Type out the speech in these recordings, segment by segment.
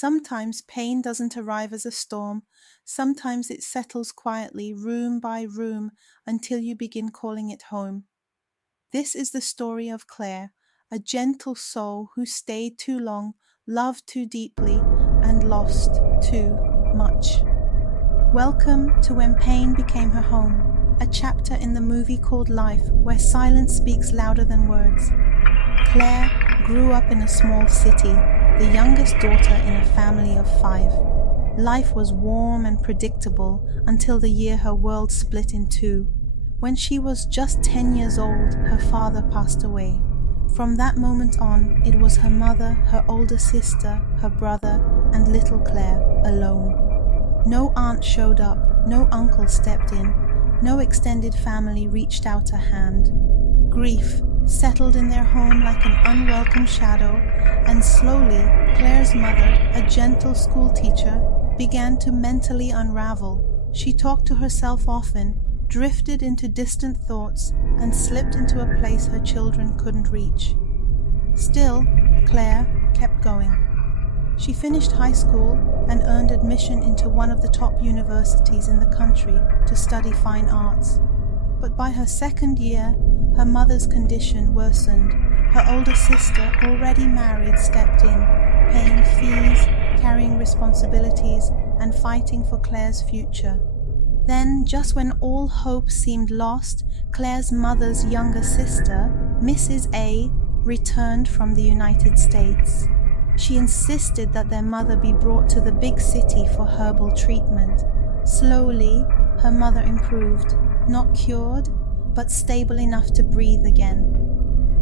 Sometimes pain doesn't arrive as a storm. Sometimes it settles quietly, room by room, until you begin calling it home. This is the story of Claire, a gentle soul who stayed too long, loved too deeply, and lost too much. Welcome to When Pain Became Her Home, a chapter in the movie called Life where silence speaks louder than words. Claire grew up in a small city, the youngest daughter in a family of 5. Life was warm and predictable until the year her world split in two. When she was just 10 years old, her father passed away. From that moment on, it was her mother, her older sister, her brother, and little Claire alone. No aunt showed up, no uncle stepped in, no extended family reached out a hand. Grief settled in their home like an unwelcome shadow, and slowly Claire's mother, a gentle school teacher, began to mentally unravel. She talked to herself often, drifted into distant thoughts, and slipped into a place her children couldn't reach. Still, Claire kept going. She finished high school and earned admission into one of the top universities in the country to study fine arts. But by her second year, her mother's condition worsened. Her older sister, already married, stepped in, paying fees, carrying responsibilities, and fighting for Claire's future. Then, just when all hope seemed lost, Claire's mother's younger sister, Mrs. A, returned from the United States. She insisted that their mother be brought to the big city for herbal treatment. Slowly, her mother improved, not cured, but stable enough to breathe again.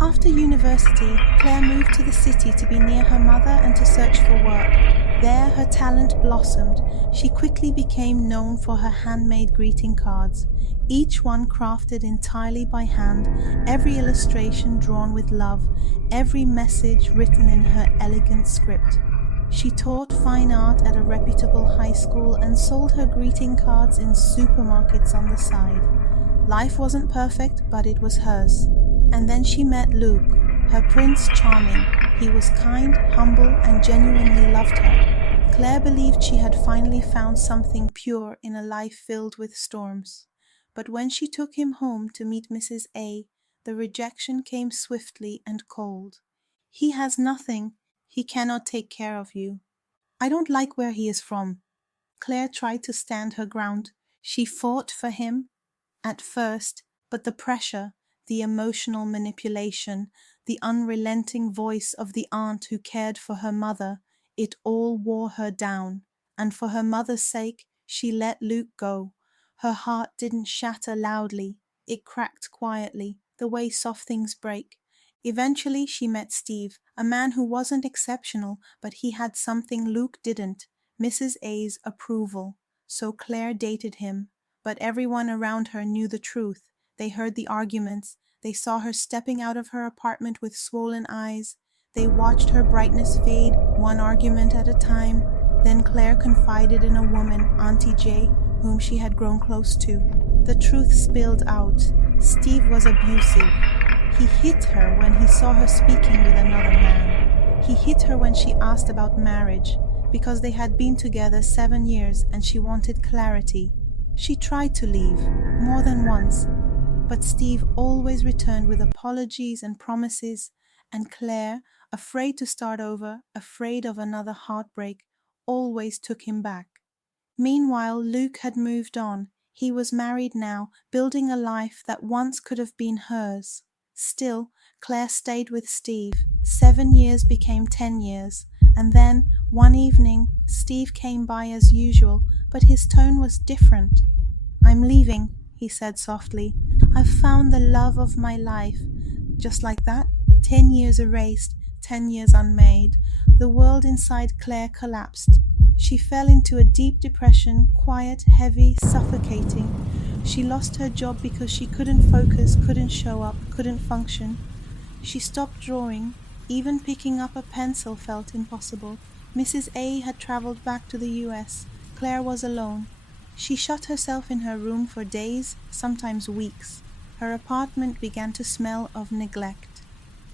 After university, Claire moved to the city to be near her mother and to search for work. There, her talent blossomed. She quickly became known for her handmade greeting cards, each one crafted entirely by hand, every illustration drawn with love, every message written in her elegant script. She taught fine art at a reputable high school and sold her greeting cards in supermarkets on the side. Life wasn't perfect, but it was hers. And then she met Luke, her Prince Charming. He was kind, humble, and genuinely loved her. Claire believed she had finally found something pure in a life filled with storms. But when she took him home to meet Mrs. A, the rejection came swiftly and cold. "He has nothing. He cannot take care of you. I don't like where he is from." Claire tried to stand her ground. She fought for him at first, but the pressure, the emotional manipulation, the unrelenting voice of the aunt who cared for her mother, it all wore her down, and for her mother's sake, she let Luke go. Her heart didn't shatter loudly, it cracked quietly, the way soft things break. Eventually, she met Steve, a man who wasn't exceptional, but he had something Luke didn't, Mrs. A's approval. So Claire dated him, but everyone around her knew the truth. They heard the arguments. They saw her stepping out of her apartment with swollen eyes. They watched her brightness fade, one argument at a time. Then Claire confided in a woman, Auntie J, whom she had grown close to. The truth spilled out. Steve was abusive. He hit her when he saw her speaking with another man. He hit her when she asked about marriage, because they had been together 7 years and she wanted clarity. She tried to leave, more than once, but Steve always returned with apologies and promises, and Claire, afraid to start over, afraid of another heartbreak, always took him back. Meanwhile, Luke had moved on. He was married now, building a life that once could have been hers. Still, Claire stayed with Steve. 7 years became 10 years, and then, one evening, Steve came by as usual, but his tone was different. "I'm leaving," he said softly. "I've found the love of my life." Just like that, 10 years erased, 10 years unmade. The world inside Claire collapsed. She fell into a deep depression, quiet, heavy, suffocating. She lost her job because she couldn't focus, couldn't show up, couldn't function. She stopped drawing. Even picking up a pencil felt impossible. Mrs. A had traveled back to the US. Claire was alone. She shut herself in her room for days, sometimes weeks. Her apartment began to smell of neglect.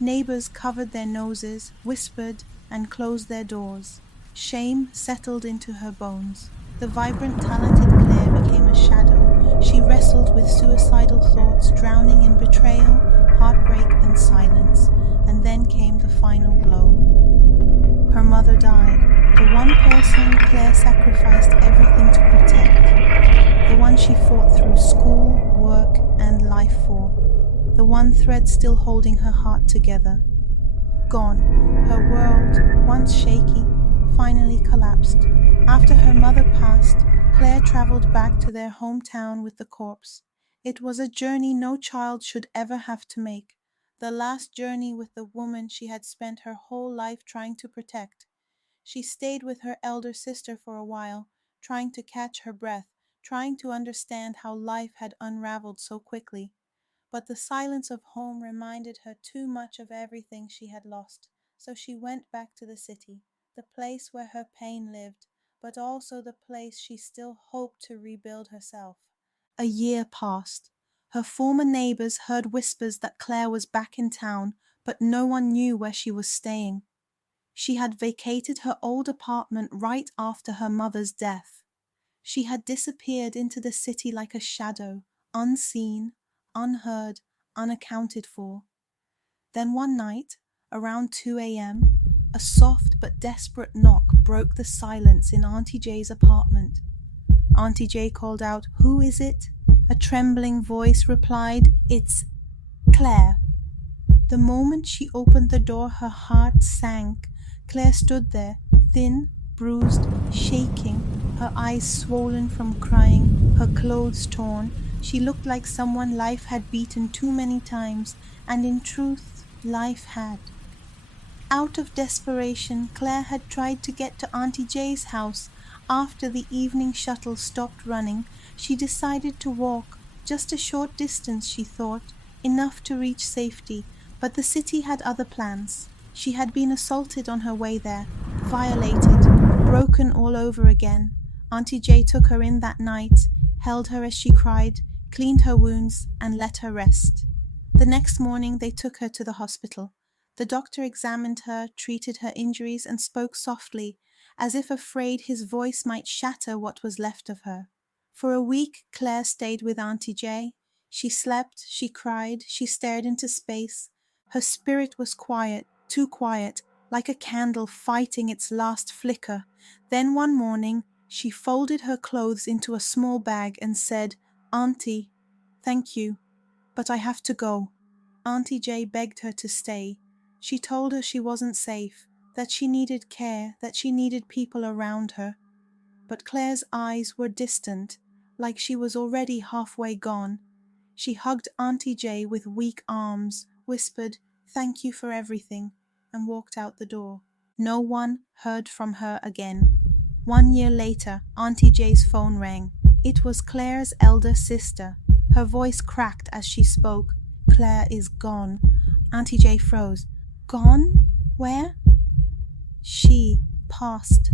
Neighbors covered their noses, whispered, and closed their doors. Shame settled into her bones. The vibrant, talented Claire became a shadow. She wrestled with suicidal thoughts, drowning in betrayal, heartbreak, and silence. And then came the final blow. Her mother died, the one person Claire sacrificed everything to protect, the one she fought through school, work, and life for, the one thread still holding her heart together. Gone, her world, once shaky, finally collapsed. After her mother passed, Claire traveled back to their hometown with the corpse. It was a journey no child should ever have to make, the last journey with the woman she had spent her whole life trying to protect. She stayed with her elder sister for a while, trying to catch her breath, trying to understand how life had unraveled so quickly. But the silence of home reminded her too much of everything she had lost, so she went back to the city, the place where her pain lived, but also the place she still hoped to rebuild herself. A year passed. Her former neighbors heard whispers that Claire was back in town, but no one knew where she was staying. She had vacated her old apartment right after her mother's death. She had disappeared into the city like a shadow, unseen, unheard, unaccounted for. Then one night, around 2 a.m., a soft but desperate knock broke the silence in Auntie Jay's apartment. Auntie Jay called out, "Who is it?" A trembling voice replied, "It's Claire." The moment she opened the door, her heart sank. Claire stood there, thin, bruised, shaking, her eyes swollen from crying, her clothes torn. She looked like someone life had beaten too many times, and in truth, life had. Out of desperation, Claire had tried to get to Auntie Jay's house. After the evening shuttle stopped running, she decided to walk, just a short distance, she thought, enough to reach safety, but the city had other plans. She had been assaulted on her way there, violated, broken all over again. Auntie Jay took her in that night, held her as she cried, cleaned her wounds, and let her rest. The next morning they took her to the hospital. The doctor examined her, treated her injuries, and spoke softly, as if afraid his voice might shatter what was left of her. For a week, Claire stayed with Auntie Jay. She slept, she cried, she stared into space. Her spirit was quiet, too quiet, like a candle fighting its last flicker. Then one morning, she folded her clothes into a small bag and said, "Auntie, thank you, but I have to go." Auntie Jay begged her to stay. She told her she wasn't safe, that she needed care, that she needed people around her. But Claire's eyes were distant, like she was already halfway gone. She hugged Auntie Jay with weak arms, whispered, "Thank you for everything," and walked out the door. No one heard from her again. 1 year later, Auntie Jay's phone rang. It was Claire's elder sister. Her voice cracked as she spoke. "Claire is gone." Auntie Jay froze. "Gone? Where?" "She passed."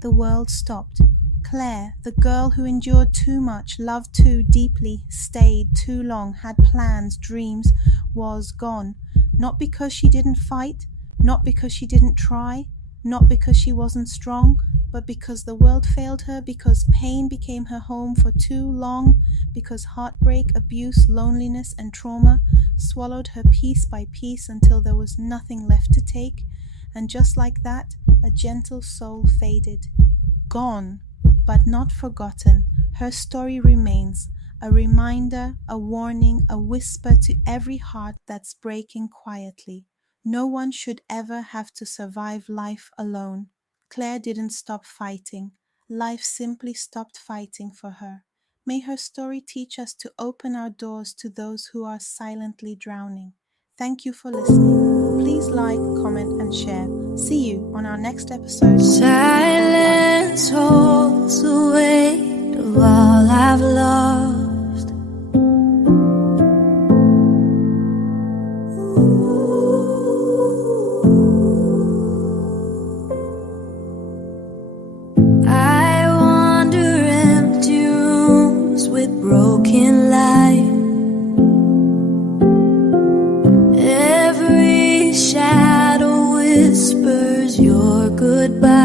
The world stopped. Claire, the girl who endured too much, loved too deeply, stayed too long, had plans, dreams, was gone. Not because she didn't fight, not because she didn't try, not because she wasn't strong, but because the world failed her, because pain became her home for too long, because heartbreak, abuse, loneliness, and trauma swallowed her piece by piece until there was nothing left to take, and just like that, a gentle soul faded. Gone, but not forgotten. Her story remains, a reminder, a warning, a whisper to every heart that's breaking quietly. No one should ever have to survive life alone. Claire didn't stop fighting. Life simply stopped fighting for her. May her story teach us to open our doors to those who are silently drowning. Thank you for listening. Please like, comment, and share. See you on our next episode. Silence holds the weight of all I've lost. I wander empty rooms with broken light. Every shadow whispers your goodbye.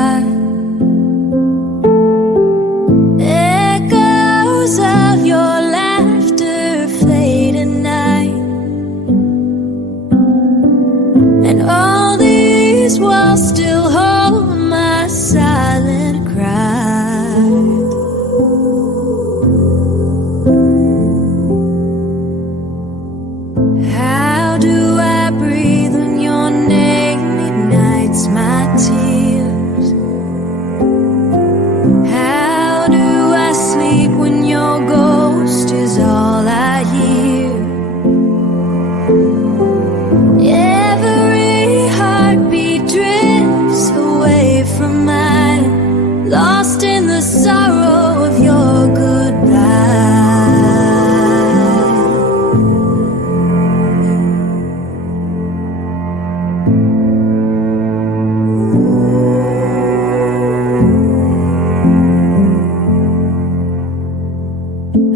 sorrow of your goodbye.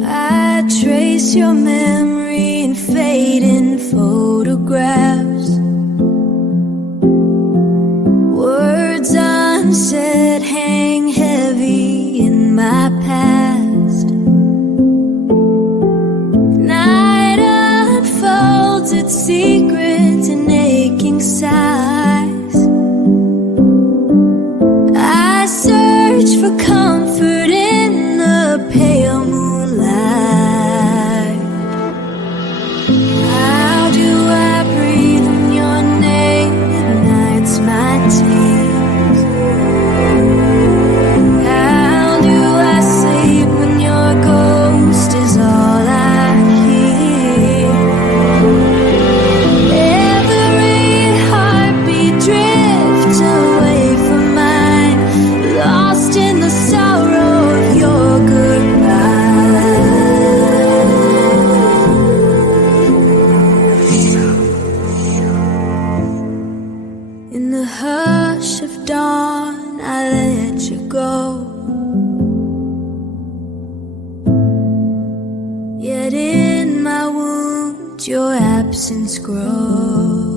I trace your memory in fading photographs. Words unsaid hang heavy in my past. Night unfolds its secrets and aching sighs. I search for comfort in the pale moonlight. How do I breathe in your name at nights, my tears? How do I sleep when your ghost is all I hear? Every heartbeat drifts away from mine, lost in the sorrow of your goodbye. In the hush of dawn, I let you go. Yet in my wound, your absence grows.